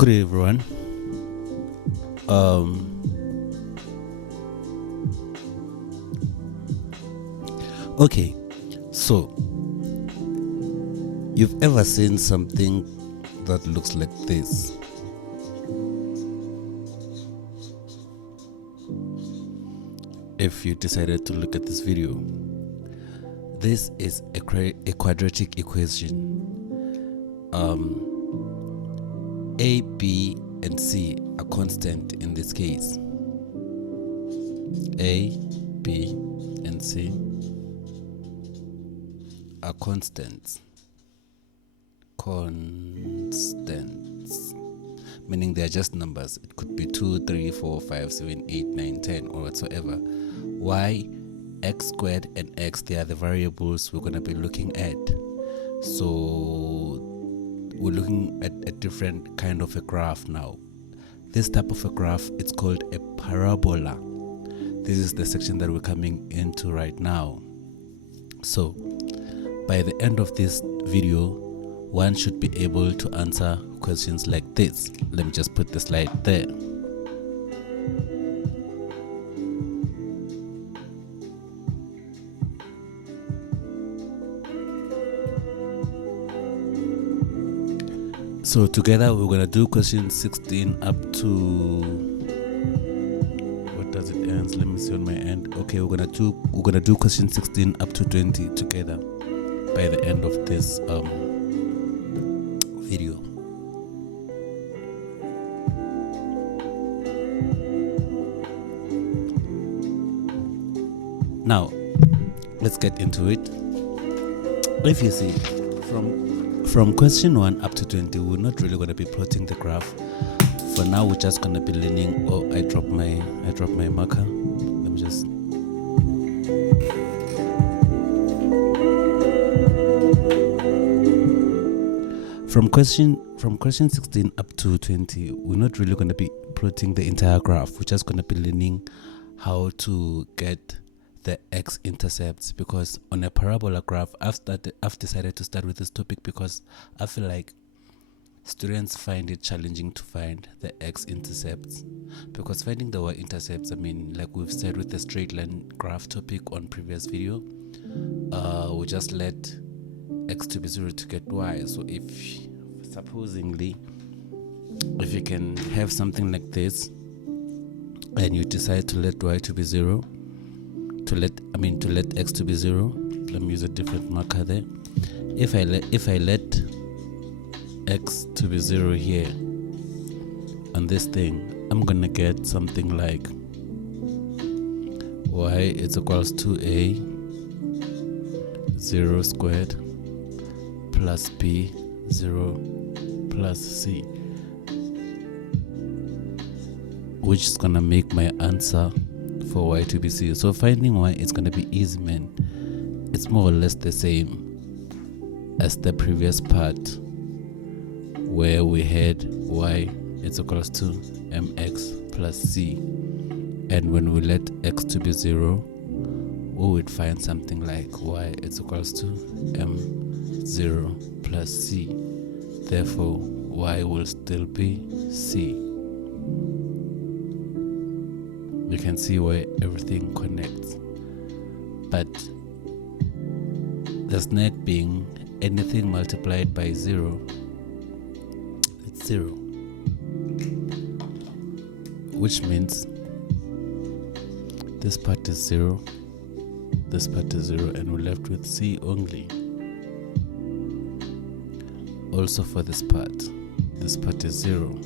Good day, everyone. Okay, so you've ever seen something that looks like this? If you decided to look at this video, this is a quadratic equation. A, B, and C are constant in this case. A, B, and C are constants. Meaning they are just numbers. It could be 2, 3, 4, 5, 7, 8, 9, 10, or whatsoever. Y, x squared, and x, they are the variables we're going to be looking at. So we're looking at a different kind of a graph now. This type of a graph, it's called a parabola. This is the section that we're coming into right now. So by the end of this video, one should be able to answer questions like this. Let me just put the slide there. So together we're going to do question 16 up to, what does it end? Let me see on my end. Okay, we're going to do question 16 up to 20 together by the end of this video. Now let's get into it. If you see from question 1 up to 20, we're not really going to be plotting the graph. For now, we're just going to be learning. Oh, I dropped my marker. Let me just. From question 16 up to 20, we're not really going to be plotting the entire graph. We're just going to be learning how to get the x-intercepts, because on a parabola graph, I've decided to start with this topic because I feel like students find it challenging to find the x-intercepts, because finding the y-intercepts, I mean, like we've said with the straight line graph topic on previous video, we just let x to be 0 to get y. So if you can have something like this and you decide to let y to be 0, to let x to be 0, let me use a different marker there. If I let x to be 0 here on this thing, I'm gonna get something like y is equals to a 0 squared plus b 0 plus c, which is gonna make my answer for y to be c. So finding y is going to be easy, man. It's more or less the same as the previous part where we had y is equals to mx plus c, and when we let x to be 0, we would find something like y is equals to m0 plus c. Therefore y will still be c. You can see where everything connects, but the snag being anything multiplied by 0, it's 0, which means this part is 0, this part is 0, and we're left with c only. Also for this part is 0.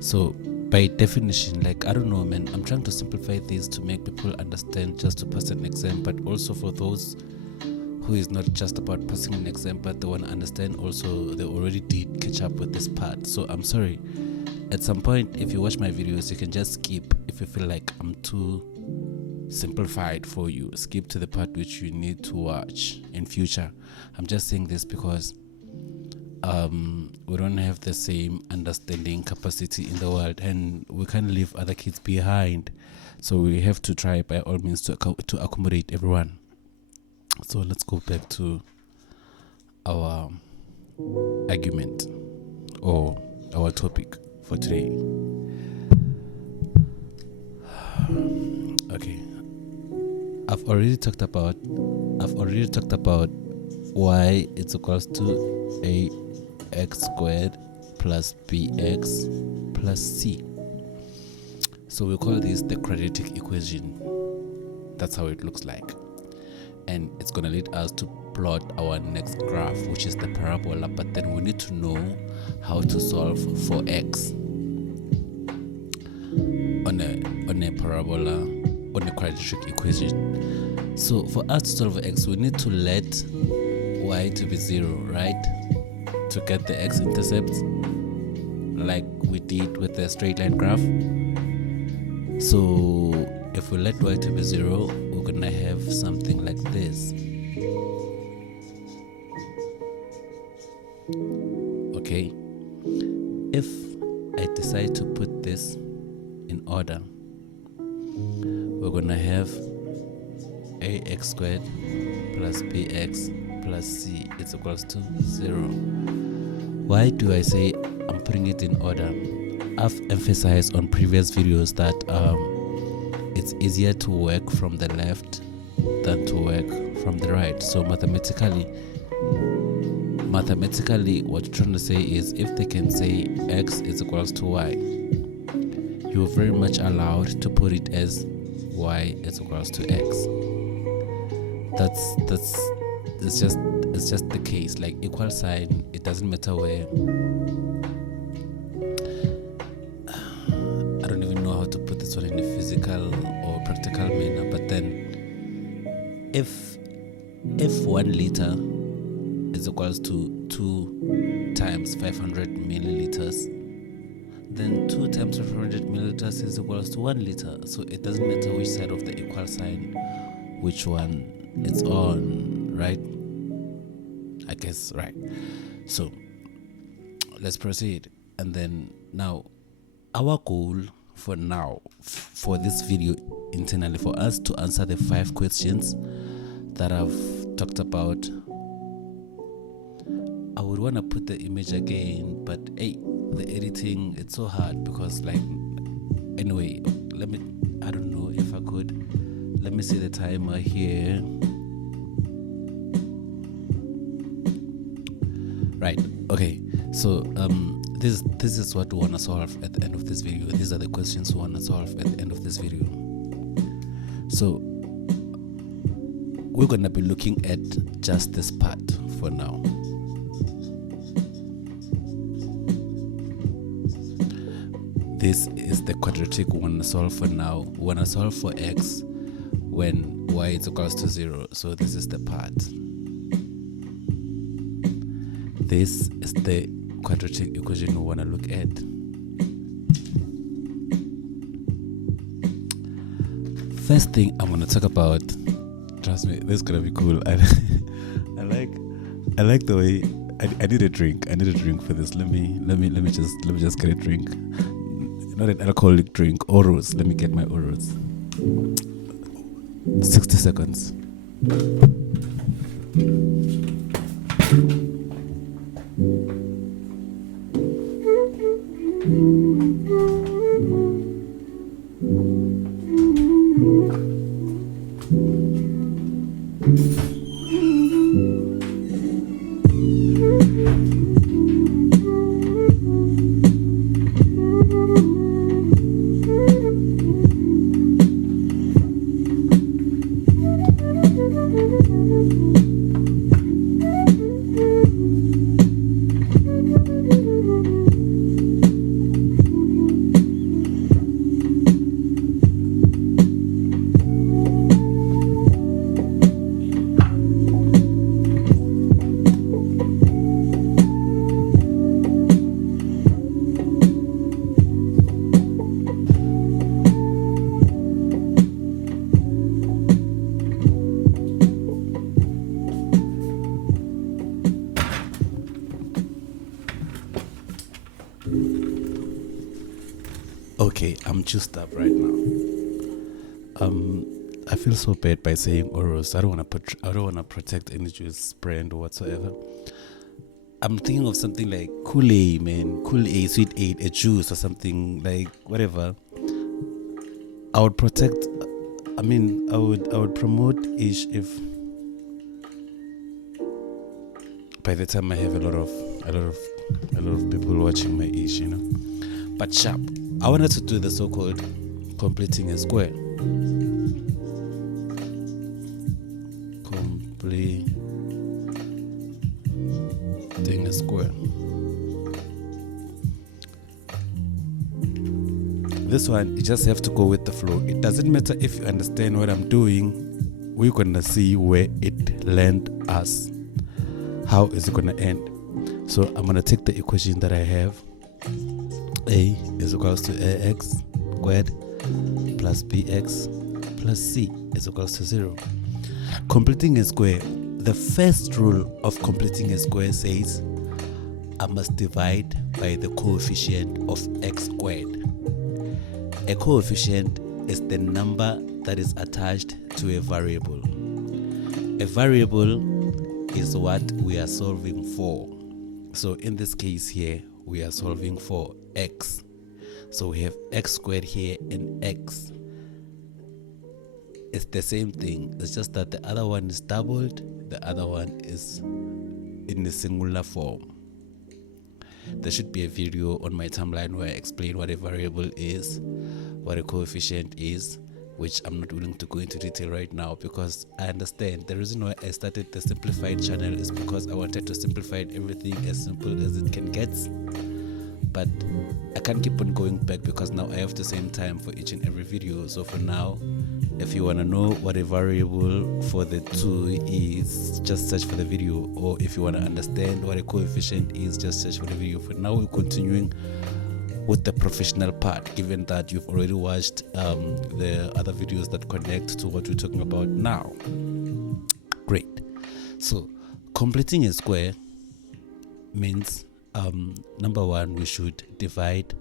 So by definition, like, I don't know, man, I'm trying to simplify this to make people understand, just to pass an exam, but also for those who is not just about passing an exam, but they want to understand also they already did catch up with this part. So I'm sorry, at some point, if you watch my videos, you can just skip. If you feel like I'm too simplified for you, skip to the part which you need to watch in future. I'm just saying this because we don't have the same understanding capacity in the world, and we can't leave other kids behind. So we have to try by all means to accommodate everyone. So let's go back to our argument or our topic for today. Okay, I've already talked about y is equals to ax squared plus bx plus c. So we call this the quadratic equation. That's how it looks like, and it's going to lead us to plot our next graph, which is the parabola. But then we need to know how to solve for x on a parabola, on a quadratic equation. So for us to solve for x, we need to let y to be 0, right, to get the x-intercept like we did with the straight line graph. So if we let y to be 0, we're gonna have something like this. Okay, if I decide to put this in order, we're gonna have ax squared plus bx plus c is equals to 0. Why do I say I'm putting it in order? I've emphasized on previous videos that it's easier to work from the left than to work from the right. So mathematically, what you're trying to say is, if they can say x is equals to y, you're very much allowed to put it as y is equals to x. It's just the case. Like equal sign, it doesn't matter where. I don't even know how to put this one in a physical or practical manner, but then if 1 liter is equals to 2 times 500 milliliters, then 2 times 500 milliliters is equals to 1 liter. So it doesn't matter which side of the equal sign, which one it's on, right? I guess, right? So let's proceed. And then now, our goal for now, for this video internally, for us to answer the 5 questions that I've talked about. I would want to put the image again, but hey, the editing, it's so hard because, like, anyway, I don't know if I could, let me see the timer here. Right, okay, so this is what we want to solve at the end of this video. These are the questions we want to solve at the end of this video. So we're going to be looking at just this part for now. This is the quadratic we want to solve for now. We want to solve for x when y is equals to 0. So this is the part. This is the quadratic equation we want to look at. First thing I'm going to talk about, trust me, this is going to be cool. I like the way I need a drink. I need a drink for this. Let me just get a drink. Not an alcoholic drink. Oros. Let me get my Oros. 60 seconds. Okay, I'm juiced up right now. I feel so bad by saying Oros. I don't want to protect any juice brand or whatsoever. I'm thinking of something like Kool-Aid, man. Kool-Aid, Sweet Aid, a juice or something like whatever. I would protect. I would promote ish if by the time I have a lot of people watching my ish, you know. But sharp. I wanted to do the so-called completing a square. Completing a square. This one, you just have to go with the flow. It doesn't matter if you understand what I'm doing. We're gonna see where it land us. How is it gonna end? So I'm gonna take the equation that I have. A is equals to ax squared plus bx plus c is equals to 0. Completing a square. The first rule of completing a square says I must divide by the coefficient of x squared. A coefficient is the number that is attached to a variable. A variable is what we are solving for. So in this case here, we are solving for x. So we have x squared here and x. It's the same thing. It's just that the other one is doubled, the other one is in the singular form. There should be a video on my timeline where I explain what a variable is, what a coefficient is, which I'm not willing to go into detail right now because I understand the reason why I started the simplified channel is because I wanted to simplify everything as simple as it can get. But I can't keep on going back because now I have the same time for each and every video. So for now, if you want to know what a variable for the 2 is, just search for the video. Or if you want to understand what a coefficient is, just search for the video. For now, we're continuing with the professional part, given that you've already watched the other videos that connect to what we're talking about now. Great. So completing a square means number one, we should divide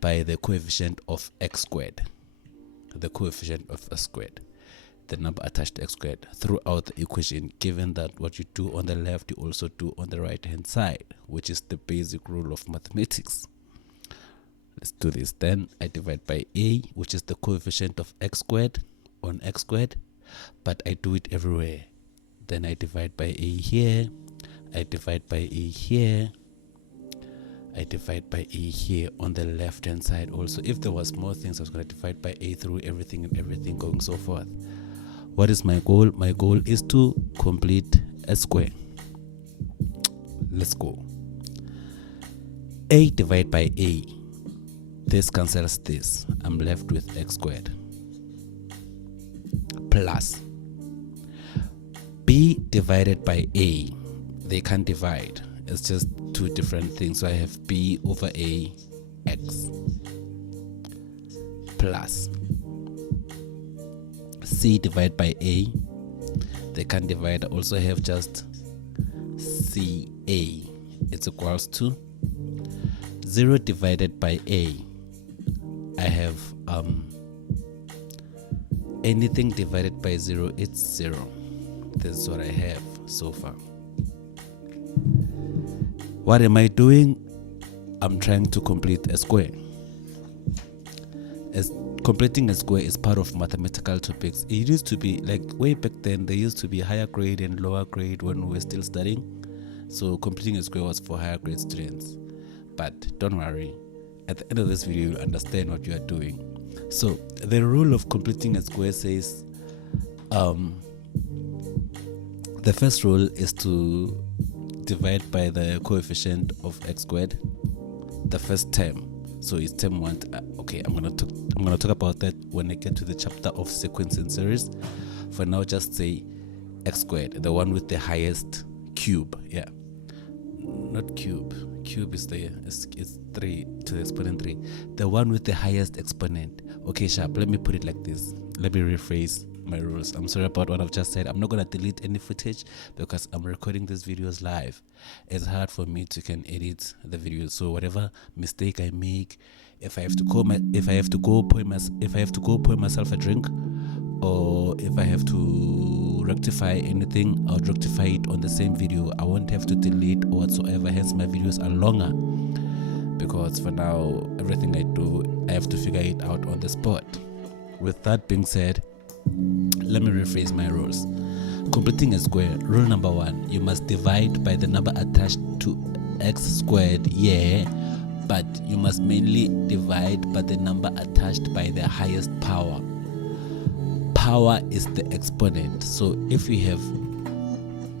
by the coefficient of x squared. The coefficient of x squared, the number attached to x squared, throughout the equation, given that what you do on the left you also do on the right hand side, which is the basic rule of mathematics. Let's do this. Then I divide by a, which is the coefficient of x squared on x squared, but I do it everywhere. Then I divide by a here, I divide by a here, I divide by a here on the left hand side also. If there was more things, I was going to divide by a through everything and everything going so forth. What is my goal? My goal is to complete a square. Let's go. A divided by a. This cancels this. I'm left with x squared. Plus b divided by a. They can't divide. It's just two different things. So I have b over a x plus c divided by a. They can't divide. I also have just ca. It's equals to 0 divided by a. I have anything divided by 0, it's 0. This is what I have so far. What am I doing? I'm trying to complete a square. As completing a square is part of mathematical topics. It used to be like way back then, there used to be higher grade and lower grade when we were still studying. So completing a square was for higher grade students. But don't worry, at the end of this video, you'll understand what you are doing. So the rule of completing a square says, the first rule is to divide by the coefficient of x squared, the first term. So it's term 1. Okay, I'm gonna talk about that when I get to the chapter of sequence and series. For now, just say x squared, the one with the highest cube. Yeah, not cube. Cube is it's 3 to the exponent 3. The one with the highest exponent. Okay, sharp. Let me put it like this. Let me rephrase my rules. I'm sorry about what I've just said. I'm not gonna delete any footage because I'm recording these videos live. It's hard for me to can edit the videos. So whatever mistake I make, if I have to go pour myself a drink, or if I have to rectify anything, I'll rectify it on the same video. I won't have to delete or whatsoever. Hence my videos are longer, because for now everything I do I have to figure it out on the spot. With that being said, let me rephrase my rules. Completing a square, rule number 1, you must divide by the number attached to x squared, but you must mainly divide by the number attached by the highest power. Power is the exponent. So if we have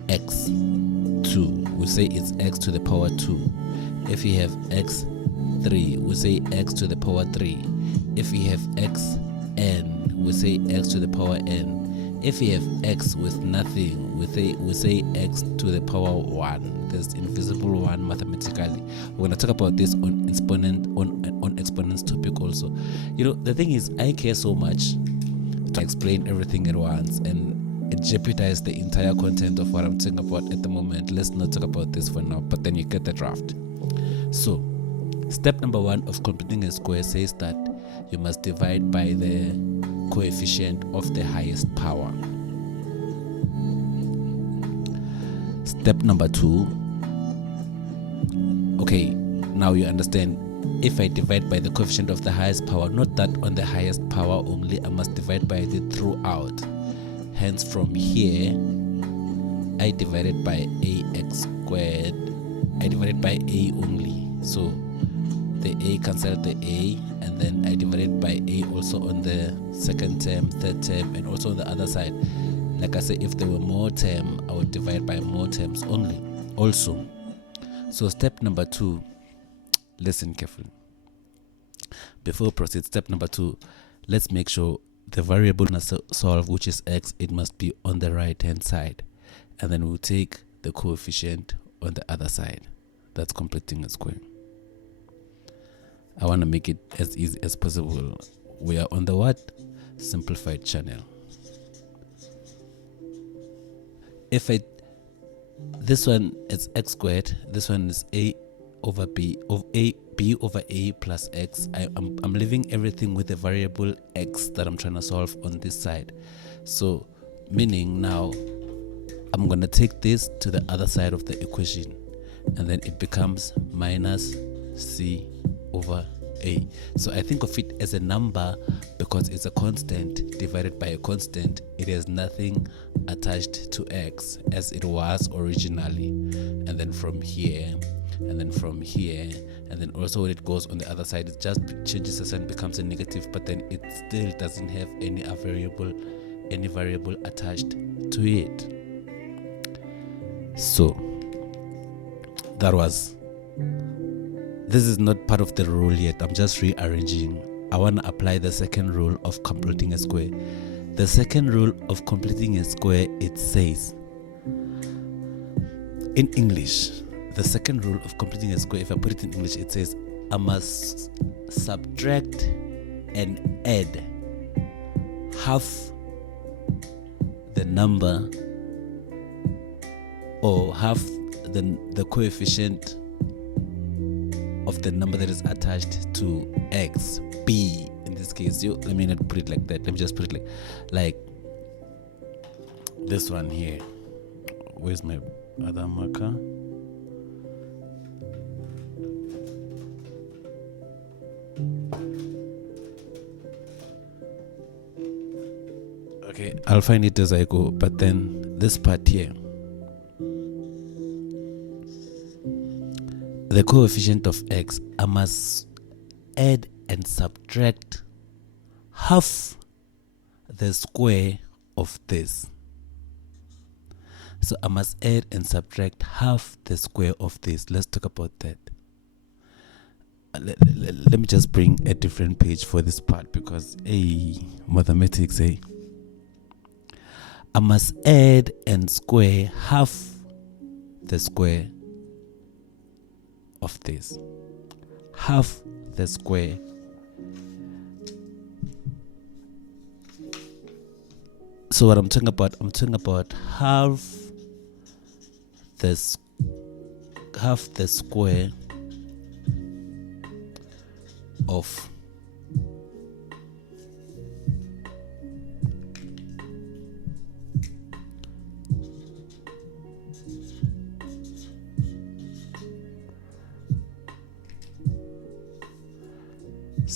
x2, we say it's x to the power 2. If we have x3, we say x to the power 3. If we have xn, we say x to the power n. If we have x with nothing, we say x to the power 1. There's invisible 1 mathematically. We're gonna talk about this on exponents topic also. The thing is, I care so much to explain everything at once, and it jeopardizes the entire content of what I'm talking about at the moment. Let's not talk about this for now, but then you get the draft. So step number 1 of completing a square says that you must divide by the coefficient of the highest power. Step number 2, okay, now you understand. If I divide by the coefficient of the highest power, not that on the highest power only, I must divide by it throughout. Hence from here, I divided by ax squared, I divided by a only. So the a cancelled the a, and then I divided by a also on the second term, third term, and also on the other side. Like I said, if there were more terms, I would divide by more terms only also. So step number 2, listen carefully. Before we proceed, step number 2, let's make sure the variable we solve, which is x, it must be on the right hand side, and then we'll take the coefficient on the other side. That's completing a square. I want to make it as easy as possible. We are on the what? Simplified channel. This one is x squared, this one is a over b over a plus x. I'm leaving everything with the variable x that I'm trying to solve on this side. So meaning now I'm going to take this to the other side of the equation, and then it becomes minus c over a. So I think of it as a number because it's a constant divided by a constant. It has nothing attached to x as it was originally. And then from here, and then from here, and then also when it goes on the other side, it just changes the sign, becomes a negative, but then it still doesn't have any variable attached to it. So this is not part of the rule yet. I'm just rearranging. I want to apply the second rule of completing a square. The second rule of completing a square, it says in English, the second rule of completing a square, if I put it in English, it says I must subtract and add half the number, or half the coefficient of the number that is attached to x, b in this case. Let me not put it like that. Let me just put it like this one here. Where's my other marker? Okay, I'll find it as I go, but then this part here, the coefficient of x, I must add and subtract half the square of this. So I must add and subtract half the square of this. Let's talk about that. Let me just bring a different page for this part, because mathematics, I must add and square half the square of this. Half the square so what I'm talking about half the square of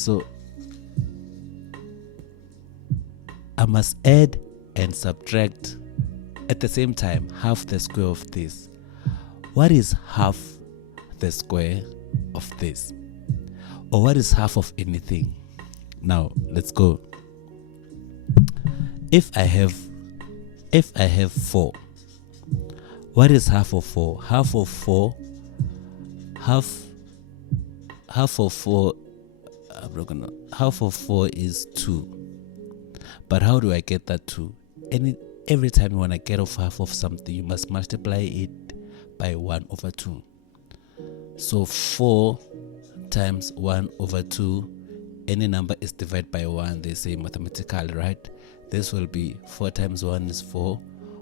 So I must add and subtract at the same time half the square of this. What is half the square of this? Or what is half of anything? Now let's go. If I have 4, what is half of 4? Half of 4 is 2. But how do I get that 2? Every time you want to get off half of something, you must multiply it by 1/2. So 4 times 1/2, any number is divided by 1, they say mathematically, right? This will be 4 times 1 is 4,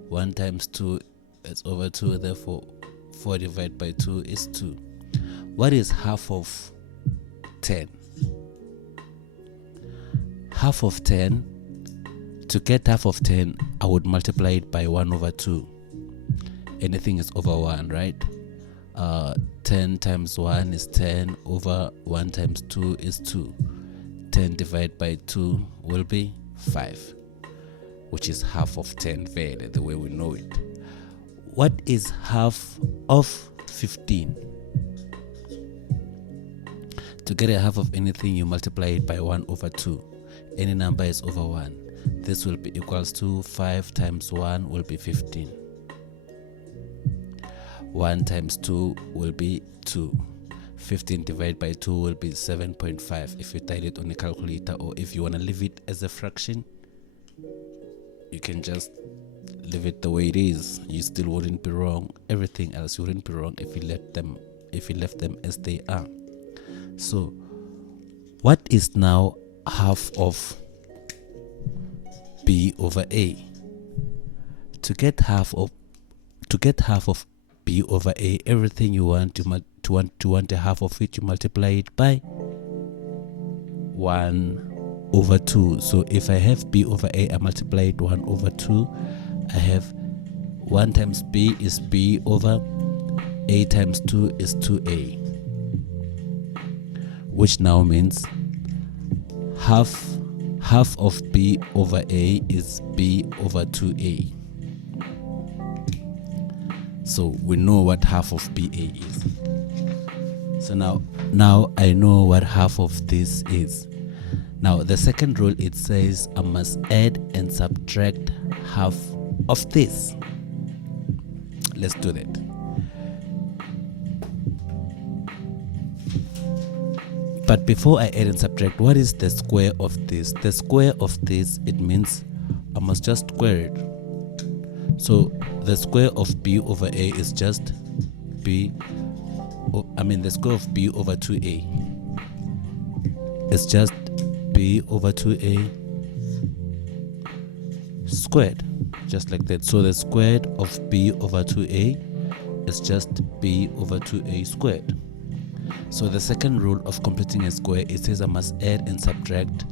1 times 2 is over 2, therefore 4 divided by 2 is 2. What is half of 10? Half of 10, to get half of 10, I would multiply it by 1/2. Anything is over 1, right? 10 times 1 is 10, over 1 times 2 is 2. 10 divided by 2 will be 5, which is half of 10, very the way we know it. What is half of 15? To get a half of anything, you multiply it by 1/2. Any number is over 1. This will be equals to 5 times 1 will be 15. 1 times 2 will be 2. 15 divided by 2 will be 7.5 if you type it on a calculator, or if you want to leave it as a fraction, you can just leave it the way it is. You still wouldn't be wrong. Everything else wouldn't be wrong if you left them as they are. So what is now half of b over a? To get half of b over a, everything you want to want a half of it, you multiply it by 1/2. So if I have b over a, I multiply it 1/2. I have 1 times b is b over a times 2 is 2a, which now means half of b over a is b over 2a. So we know what half of BA is. So now I know what half of this is. Now the second rule, it says I must add and subtract half of this. Let's do that. But before I add and subtract, what is the square of this? The square of this, it means I must just square it. So the square of b over a is just the square of b over 2a is just b over 2a squared, just like that. So the square of b over 2a is just b over 2a squared. So the second rule of completing a square, it says I must add and subtract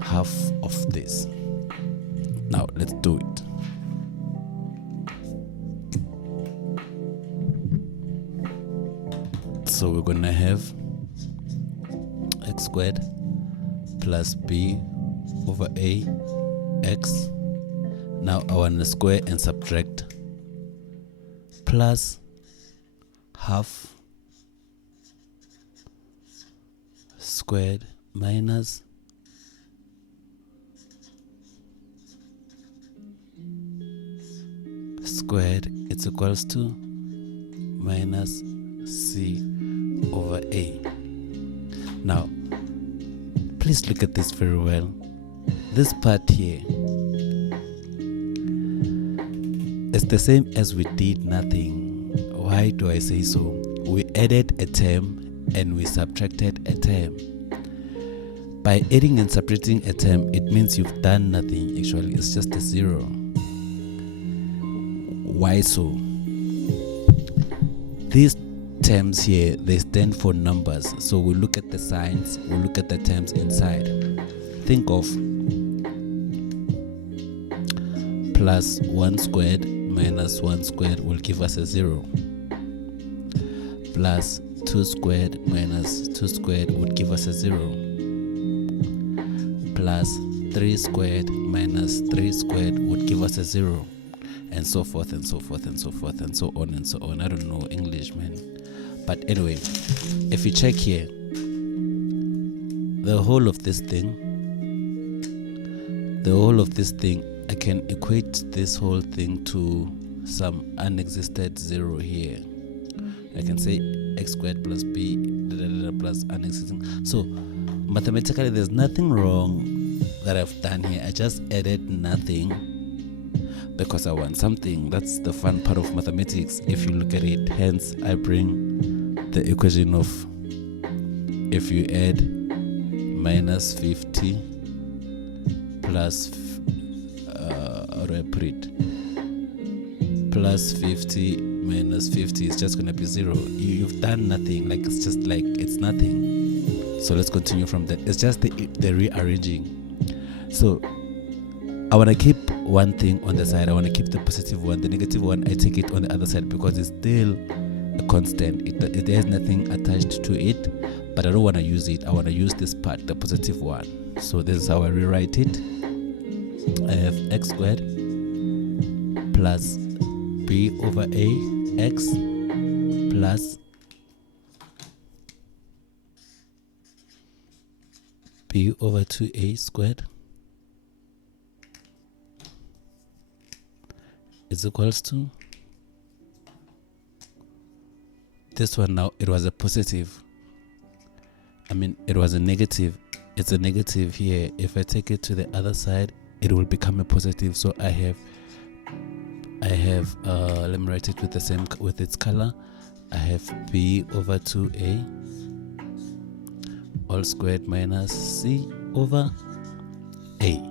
half of this. Now let's do it. So we're gonna have x squared plus b over a x. Now I want to square and subtract plus half squared minus squared, it's equals to minus c over a. Now please look at this very well. This part here is the same as we did nothing. Why do I say so? We added a term and we subtracted a term. By adding and subtracting a term, it means you've done nothing. Actually, it's just a zero. Why so? These terms here, they stand for numbers. So we look at the signs, we look at the terms inside. Think of plus 1 squared minus 1 squared will give us a 0. Plus 2 squared minus 2 squared would give us a 0. plus 3 squared minus 3 squared would give us a 0, and so forth and so forth and so forth and so on and so on. I don't know English, man. But anyway, if you check here, the whole of this thing, I can equate this whole thing to some unexisted 0 here. I can say x squared plus b plus unexisting. So mathematically there's nothing wrong that I've done here. I just added nothing because I want something. That's the fun part of mathematics if you look at it. Hence I bring the equation of, if you add minus 50 plus how do I put it, plus 50 minus 50 is just gonna be 0. You've done nothing. Like, it's just like it's nothing. So let's continue from that. It's just the rearranging. So I want to keep one thing on the side. I want to keep the positive one. The negative one, I take it on the other side because it's still a constant. It has nothing attached to it, but I don't want to use it. I want to use this part, the positive one. So this is how I rewrite it. I have x squared plus b over a x plus b over 2a squared is equals to this one. Now it was a positive, it was a negative. It's a negative here. If I take it to the other side, it will become a positive. So I have let me write it with its color. I have b over 2a all squared minus c over a.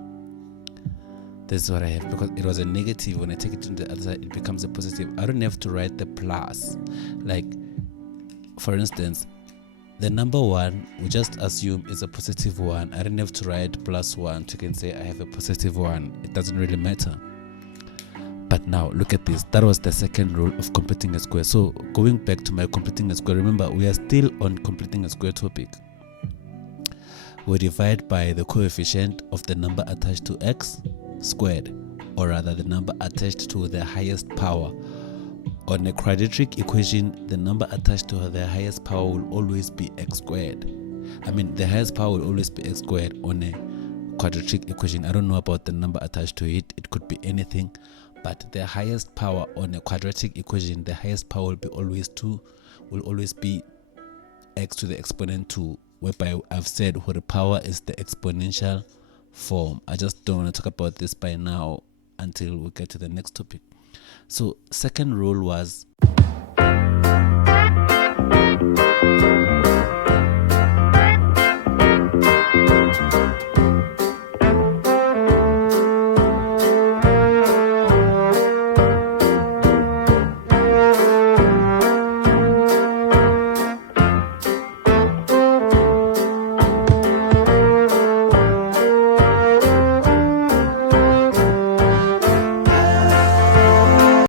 This is what I have because it was a negative. When I take it to the other side, it becomes a positive. I don't have to write the plus. Like, for instance, the number 1, we just assume is a positive 1. I don't have to write plus 1. You can say I have a positive 1. It doesn't really matter. But now look at this. That was the second rule of completing a square. So going back to my completing a square, remember we are still on completing a square topic. We divide by the coefficient of the number attached to x squared, or rather the number attached to the highest power. On a quadratic equation, the number attached to the highest power will always be x squared. The highest power will always be x squared on a quadratic equation. I don't know about the number attached to it. It could be anything. But the highest power on a quadratic equation, the highest power will be always be x to the exponent 2, whereby I've said where the power is the exponential form. I just don't want to talk about this by now until we get to the next topic. So second rule was